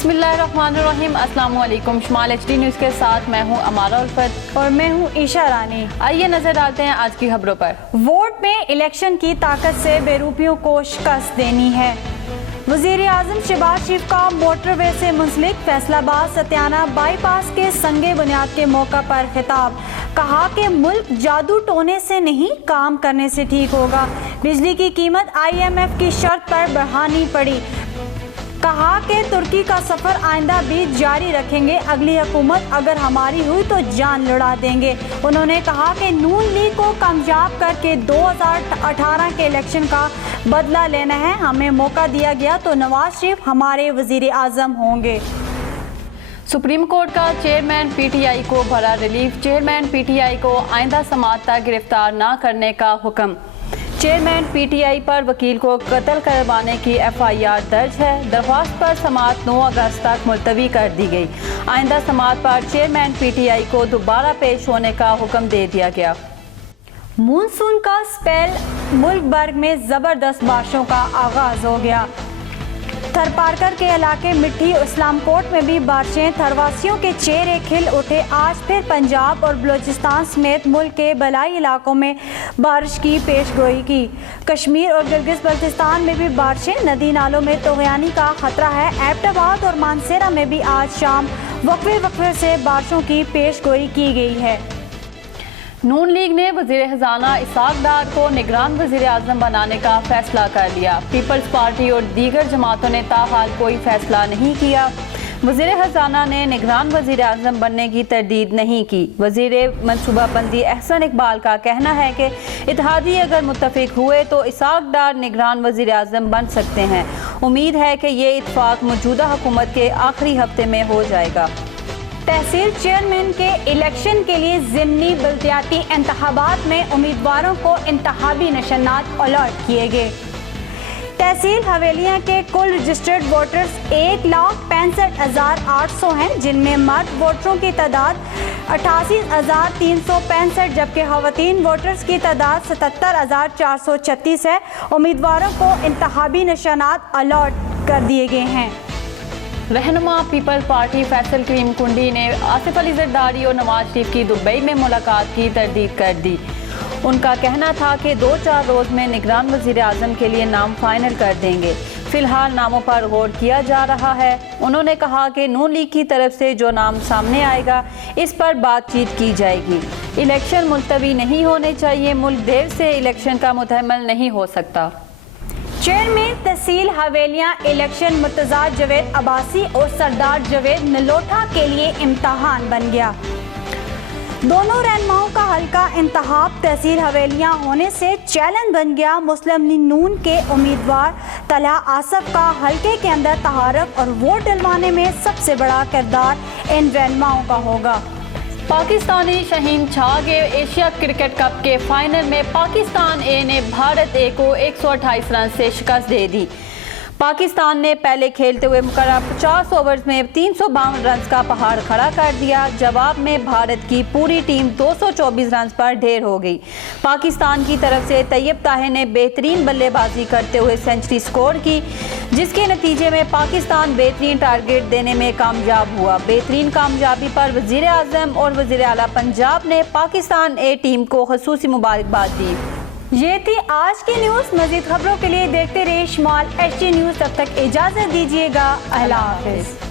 बिस्मिल्लाहिर्रहमानिर्रहीम, अस्सलाम वालेकुम। शुमाल HD न्यूज़ के साथ मैं हूं अमारा उल्फत और मैं हूं ईशा रानी। आइए नजर डालते हैं आज की खबरों पर। वोट में इलेक्शन की ताकत से बेरूपियों को शिकस्त देनी है। वज़ीर आज़म शहबाज शरीफ का मोटरवे से मुंसलिक फैसलाबाद सत्याना बाईपास के संगे बुनियाद के मौका पर खिताब। कहा कि मुल्क जादू टोने से नहीं, काम करने से ठीक होगा। बिजली की कीमत IMF की शर्त पर बढ़ानी पड़ी। कहा कि तुर्की का सफ़र आइंदा भी जारी रखेंगे, अगली हुकूमत अगर हमारी हुई तो जान लुड़ा देंगे। उन्होंने कहा कि नून लीग को कामयाब करके 2018 के इलेक्शन का बदला लेना है। हमें मौका दिया गया तो नवाज शरीफ हमारे वज़ीर आज़म होंगे। सुप्रीम कोर्ट का चेयरमैन PTI को भरा रिलीफ। चेयरमैन PTI को आइंदा समाअत तक गिरफ्तार न करने का हुक्म। चेयरमैन PTI पर वकील को कत्ल करवाने की FIR दर्ज है। दरख्वास्त पर समाअत 9 अगस्त तक मुलतवी कर दी गई। आइंदा समाअत पर चेयरमैन PTI को दोबारा पेश होने का हुक्म दे दिया गया। मानसून का स्पेल, मुल्क भर में ज़बरदस्त बारिशों का आगाज हो गया। थरपारकर के इलाके मिट्टी इस्लामकोट में भी बारिशें, थरवासियों के चेहरे खिल उठे। आज फिर पंजाब और बलूचिस्तान समेत मुल्क के बलाई इलाकों में बारिश की पेशगोई की। कश्मीर और गिलगित बल्तिस्तान में भी बारिशें, नदी नालों में तोगयानी का खतरा है। एबटाबाद और मानसेरा में भी आज शाम वक्फे से बारिशों की पेशगोई की गई है। नून लीग ने वज़ीर खजाना इसाक डार को निगरान वज़ीर आज़म बनाने का फैसला कर लिया। पीपल्स पार्टी और दीगर जमातों ने ताहाल कोई फैसला नहीं किया। वज़ीर खजाना ने निगरान वज़ीर आज़म बनने की तरदीद नहीं की। वज़ीर मनसूबाबंदी अहसन इकबाल का कहना है कि इत्तेहादी अगर मुत्तफिक हुए तो इसाक डार निगरान वज़ीर आज़म बन सकते हैं। उम्मीद है कि ये इत्तफाक मौजूदा हुकूमत के आखिरी हफ्ते में हो जाएगा। तहसील चेयरमैन के इलेक्शन के लिए ज़िमनी बल्दियाती इंतखाबात में उम्मीदवारों को इंतखाबी निशानात अलॉट किए गए। तहसील हवेलियां के कुल रजिस्टर्ड वोटर्स 1,65,800 हैं, जिनमें मर्द वोटरों की तादाद 88,365 जबकि खवातीन वोटर्स की तादाद 77,436 है। उम्मीदवारों को इंतखाबी निशानात अलॉट कर दिए गए हैं। रहनुमा पीपल पार्टी फैसल करीम कुंडी ने आसिफ अली जरदारी और नवाज शरीफ की दुबई में मुलाकात की तरदीद कर दी। उनका कहना था कि 2-4 रोज़ में निगरान वज़ीर आज़म के लिए नाम फाइनल कर देंगे। फ़िलहाल नामों पर गौर किया जा रहा है। उन्होंने कहा कि नून लीग की तरफ से जो नाम सामने आएगा इस पर बातचीत की जाएगी। इलेक्शन मुलतवी नहीं होने चाहिए। मुल्क देर से इलेक्शन का मुतहम्मल नहीं हो सकता। चेयरमैन तहसील हवेलियां इलेक्शन मुर्तज़ा जावेद अब्बासी और सरदार जावेद नलोटा के लिए इम्तहान बन गया। दोनों रहनुमाओं का हल्का इंतखाब तहसील हवेलियां होने से चैलेंज बन गया। मुस्लिम लीग नून के उम्मीदवार तलहा आसफ का हल्के के अंदर तहारफ और वोट डलवाने में सबसे बड़ा किरदार इन रहनुमाओं का होगा। पाकिस्तानी शहीन छा गए। एशिया क्रिकेट कप के फाइनल में पाकिस्तान ए ने भारत ए को 128 रन से शिकस्त दे दी। पाकिस्तान ने पहले खेलते हुए मुकर्रर 50 ओवर्स में 352 रन का पहाड़ खड़ा कर दिया। जवाब में भारत की पूरी टीम 224 रन पर ढेर हो गई। पाकिस्तान की तरफ से तैयब ताहिर ने बेहतरीन बल्लेबाजी करते हुए सेंचुरी स्कोर की, जिसके नतीजे में पाकिस्तान बेहतरीन टारगेट देने में कामयाब हुआ। बेहतरीन कामयाबी पर वज़ीर आज़म और वज़ीर आला पंजाब ने पाकिस्तान ए टीम को ख़ुसूसी मुबारकबाद दी। ये थी आज की न्यूज़। मज़ीद खबरों के लिए देखते रहिए शुमाल HD न्यूज़। तब तक इजाज़त दीजिएगा। अल्लाह हाफ़िज़।